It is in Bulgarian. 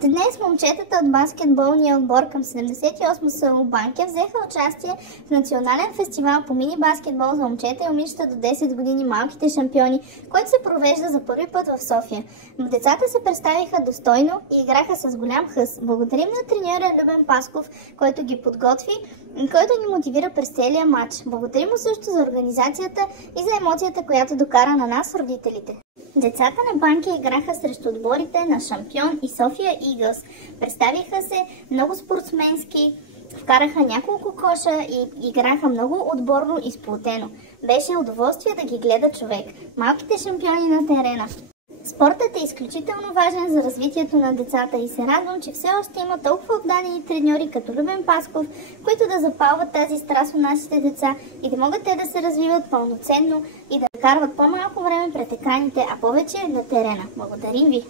Днес момчетата от баскетболния отбор към 78 СУ Банкя взеха участие в национален фестивал по мини-баскетбол за момчета и момичета до 10 години малките шампиони, който се провежда за първи път в София. Децата се представиха достойно и играха с голям хъс. Благодарим на треньора Любен Пасков, който ги подготви и който ни мотивира през целия матч. Благодарим му също за организацията и за емоцията, която докара на нас, родителите. Децата на Банкя играха срещу отборите на Шампион и София Игълс. Представиха се много спортсменски, вкараха няколко коша и играха много отборно и сплотено. Беше удоволствие да ги гледа човек. Малките шампиони на терена. Спортът е изключително важен за развитието на децата и се радвам, че все още има толкова отдадени треньори като Любен Пасков, които да запалват тази страст у нашите деца и да могат те да се развиват пълноценно и да карват по-малко време пред екраните, а повече на терена. Благодарим ви!